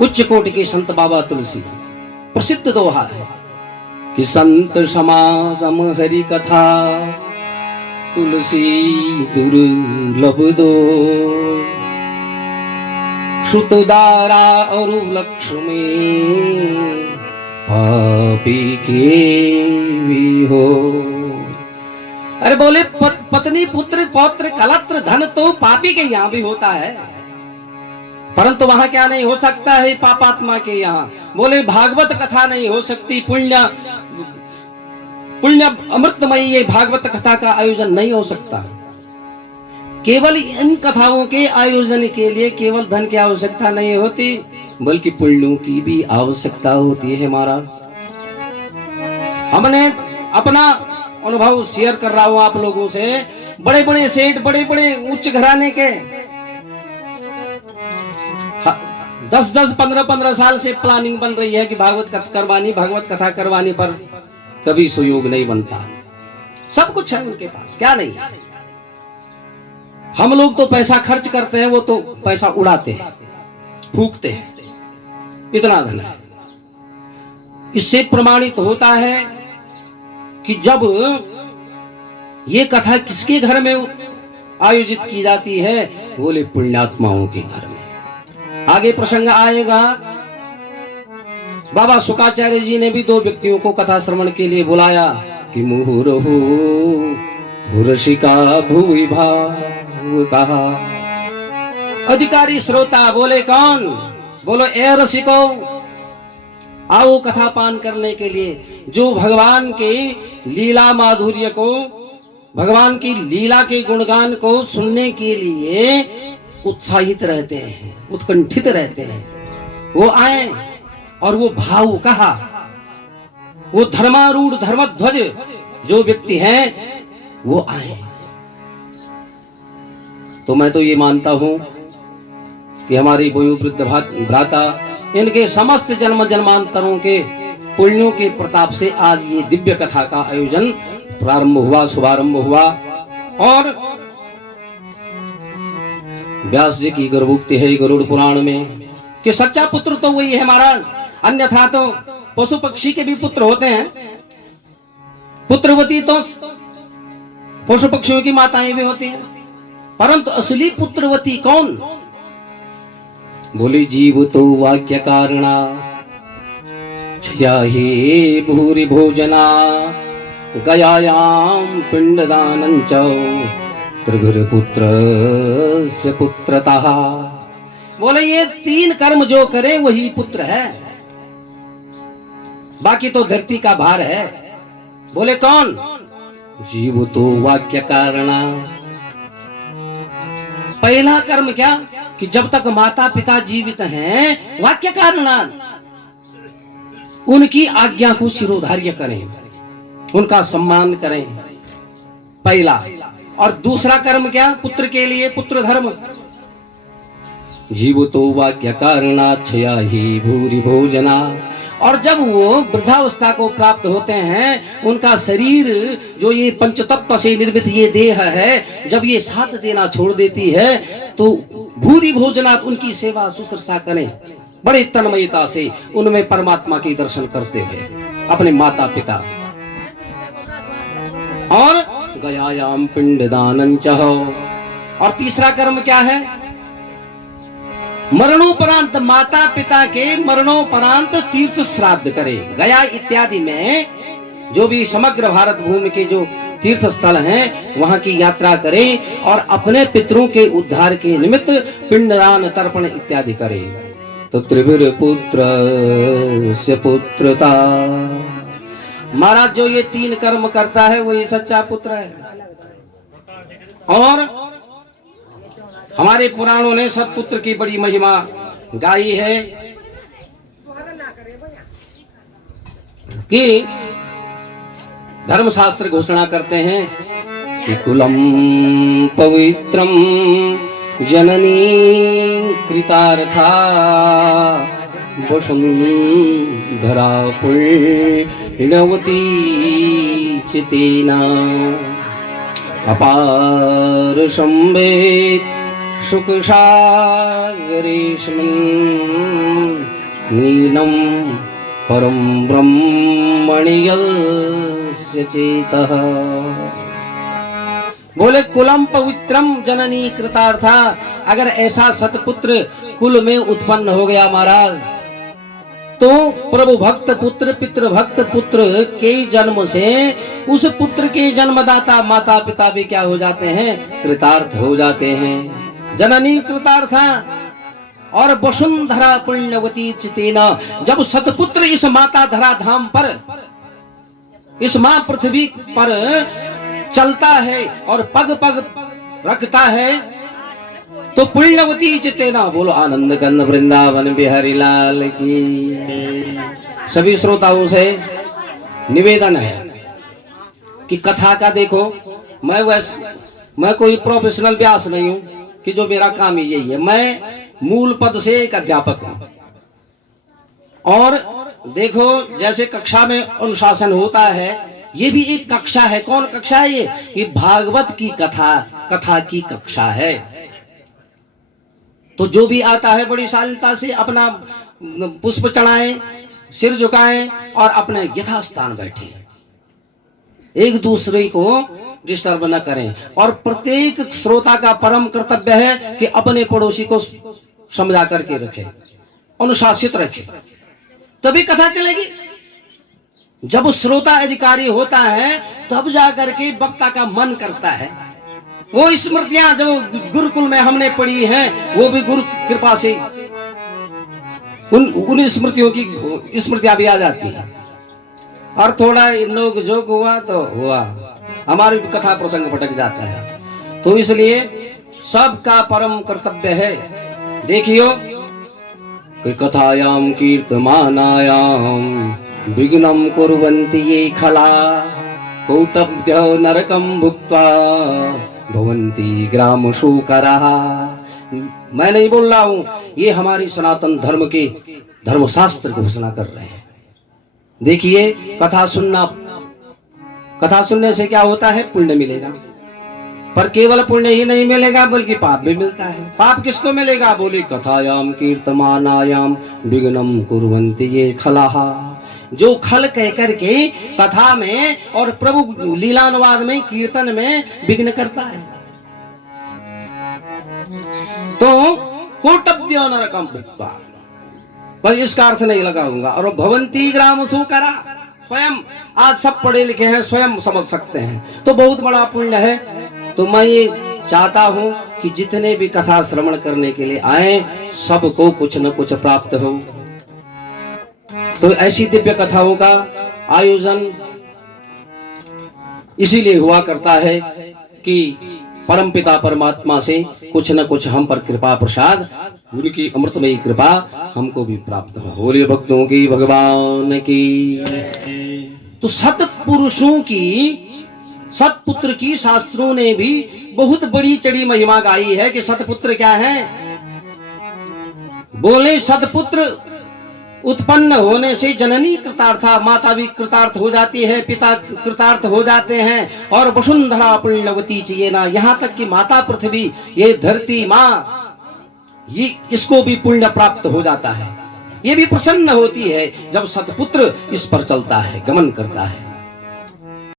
उच्च कोटि के संत बाबा तुलसी। प्रसिद्ध दोहा है कि संत समागम हरि कथा, तुलसी दुर्लभ दो, श्रुत दारा और लक्ष्मी पापी के भी हो। अरे बोले पत्नी पुत्र पौत्र कलत्र धन तो पापी के यहां भी होता है, परंतु वहां क्या नहीं हो सकता है पापात्मा के यहाँ। बोले भागवत कथा नहीं हो सकती, पुण्य अमृतमयी ये भागवत कथा का आयोजन नहीं हो सकता। केवल इन कथाओं के आयोजन के लिए केवल धन की आवश्यकता नहीं होती, बल्कि पुण्यों की भी आवश्यकता होती है महाराज। हमने अपना अनुभव शेयर कर रहा हूं आप लोगों से। बड़े बड़े सेठ, बड़े बड़े उच्च घराने के 10-10, 15-15 साल से प्लानिंग बन रही है कि भागवत कथा करवानी, पर कभी सुयोग नहीं बनता। सब कुछ है उनके पास, क्या नहीं। हम लोग तो पैसा खर्च करते हैं, वो तो पैसा उड़ाते हैं, फूकते हैं, इतना धन है। इससे प्रमाणित होता है कि जब ये कथा किसके घर में आयोजित की जाती है, बोले पुण्यात्माओं के घर में। आगे प्रसंग आएगा। बाबा शुकाचार्य जी ने भी 2 व्यक्तियों को कथा श्रवण के लिए बुलाया कि मुहुर्हु हुरसिका भुवि भाव कहा। अधिकारी श्रोता बोले कौन? बोलो ए रसिको, आओ कथा पान करने के लिए। जो भगवान के लीला माधुर्य को, भगवान की लीला के गुणगान को सुनने के लिए उत्साहित रहते हैं, उत्कंठित रहते हैं, वो आए। और वो भाव कहा, वो धर्मारूढ़ धर्मध्वज जो व्यक्ति हैं वो आए। तो मैं तो ये मानता हूं कि हमारी वयोवृद्ध भ्राता, इनके समस्त जन्म जन्मांतरों के पुण्यों के प्रताप से आज ये दिव्य कथा का आयोजन प्रारंभ हुआ, शुभारंभ हुआ। और व्यास जी की गर्भोक्ति है गरुड़ पुराण में कि सच्चा पुत्र तो वही है महाराज, अन्यथा तो पशु पक्षी के भी पुत्र होते हैं। पुत्रवती तो पशु पक्षियों की माताएं भी होती हैं, परंतु असली पुत्रवती कौन? बोले जीव तो वाक्य कारणा छया हे भूरि भोजना गयायाम पिंडदानं च त्रिभुरपुत्र से पुत्रतः। बोले ये 3 कर्म जो करे वही पुत्र है, बाकी तो धरती का भार है। बोले कौन? जीव तो वाक्य कारणा। पहला कर्म क्या कि जब तक माता पिता जीवित हैं, वाक्य कारणा, उनकी आज्ञा को शिरोधार्य करें, उनका सम्मान करें, पहला। और दूसरा कर्म क्या? पुत्र के लिए पुत्र धर्म। जीव तो वाक्य कारणाच्छया ही भूरि भोजना। और जब वो वृद्धावस्था को प्राप्त होते हैं, उनका शरीर जो ये पंचतत्व से निर्मित ये देह है, जब ये साथ देना छोड़ देती है, तो भूरि भोजनात् उनकी सेवा शुश्रूषा करें बड़े तन्मयता से, उनमें परमात्मा के दर्शन करते हुए अपने माता पिता। और गयायाम पिंडदानं च। और तीसरा कर्म क्या है? मरणोपरांत माता पिता के मरणोपरांत तीर्थ श्राद्ध करे। गया इत्यादि में जो भी समग्र भारत भूमि के जो तीर्थ स्थल हैं, वहां की यात्रा करें और अपने पितरों के उद्धार के निमित्त पिंडदान तर्पण इत्यादि करे। तो त्रिभुर पुत्र से पुत्रता। महाराज जो ये 3 कर्म करता है वही सच्चा पुत्र है। और हमारे पुराणों ने सत्पुत्र की बड़ी महिमा गाई है कि धर्मशास्त्र घोषणा करते हैं कि कुलम पवित्रम जननी कृतार्था वसुंधरा पुण्यवती चितेना अपार संवेद सुख सागरेस्मिन् नीनम परम ब्रह्मणियस्य चेतः। बोले कुलम पवित्रम जननी कृतार्था। अगर ऐसा सतपुत्र कुल में उत्पन्न हो गया महाराज, तो प्रभु भक्त पुत्र पितृ भक्त पुत्र के जन्म से उस पुत्र के जन्मदाता माता पिता भी क्या हो जाते हैं? कृतार्थ हो जाते हैं। जननी कृतार्था और वसुंधरा पुण्यवती चितेना। जब सतपुत्र इस माता धरा धाम पर, इस मां पृथ्वी पर चलता है और पग पग रखता है, तो पुण्यवती चितेना। बोलो आनंद कंद वृंदावन बिहारी लाल की। सभी श्रोताओं से निवेदन है कि कथा का देखो, मैं कोई प्रोफेशनल व्यास नहीं हूं कि जो मेरा काम यही है। मैं मूल पद से एक अध्यापक हूं। और देखो, जैसे कक्षा में अनुशासन होता है, ये भी एक कक्षा है। कौन कक्षा है ये भागवत की कथा की कक्षा है। तो जो भी आता है बड़ी शालीनता से अपना पुष्प चढ़ाएं, सिर झुकाएं और अपने यथास्थान बैठे, एक दूसरे को डिस्टर्ब न करें। और प्रत्येक श्रोता का परम कर्तव्य है कि अपने पड़ोसी को समझा करके रखे, अनुशासित रखे, तभी कथा चलेगी। जब श्रोता अधिकारी होता है तब जाकर के वक्ता का मन करता है। वो स्मृतियां जो गुरुकुल में हमने पढ़ी हैं, वो भी गुरु कृपा से उन स्मृतियों की स्मृतियां भी आ जाती हैं। और थोड़ा नोक झोंक हुआ तो हुआ, हमारी कथा प्रसंग भटक जाता है। तो इसलिए सबका परम कर्तव्य है। देखियो कि कथायाम कीर्तमानायाम विघ्नं कुर्वन्ति ये खला कौतभ्य नरकं भुक्त्वा भवन्ति ग्राम शूकरः। मैं नहीं बोल रहा हूं, ये हमारी सनातन धर्म के धर्मशास्त्र घोषणा कर रहे हैं। देखिए, कथा सुनने से क्या होता है? पुण्य मिलेगा। पर केवल पुण्य ही नहीं मिलेगा बल्कि पाप भी मिलता है। पाप किसको मिलेगा? बोले कथायाम कीर्तमानायाम विघ्नं कुर्वन्ति ये खलाः। जो खल कह करके कथा में और प्रभु लीलानुवाद में कीर्तन में विघ्न करता है, तो कोटभ्य नरकम भुक्त्वा, बस इसका अर्थ नहीं लगाऊंगा। और भवंती ग्राम शूकरा, स्वयं आज सब पढ़े लिखे हैं, स्वयं समझ सकते हैं, तो बहुत बड़ा पुण्य है। तो मैं ये चाहता हूं कि जितने भी कथा श्रवण करने के लिए आए, सबको कुछ न कुछ प्राप्त हो। तो ऐसी दिव्य कथाओं का आयोजन इसीलिए हुआ करता है कि परमपिता परमात्मा से कुछ न कुछ हम पर कृपा प्रसाद, उनकी अमृतमयी कृपा हमको भी प्राप्त हो। बोलिए भक्तों की भगवान की। तो सतपुरुषों की, सतपुत्र की शास्त्रों ने भी बहुत बड़ी चढ़ी महिमा गाई है कि सतपुत्र क्या है। बोले सतपुत्र उत्पन्न होने से जननी कृतार्था, माता भी कृतार्थ हो जाती है, पिता कृतार्थ हो जाते हैं। और वसुंधरा पुण्यवती चाहिए ना, यहां तक कि माता पृथ्वी, ये धरती मां, ये इसको भी पुण्य प्राप्त हो जाता है। ये भी प्रसन्न होती है जब सतपुत्र इस पर चलता है, गमन करता है।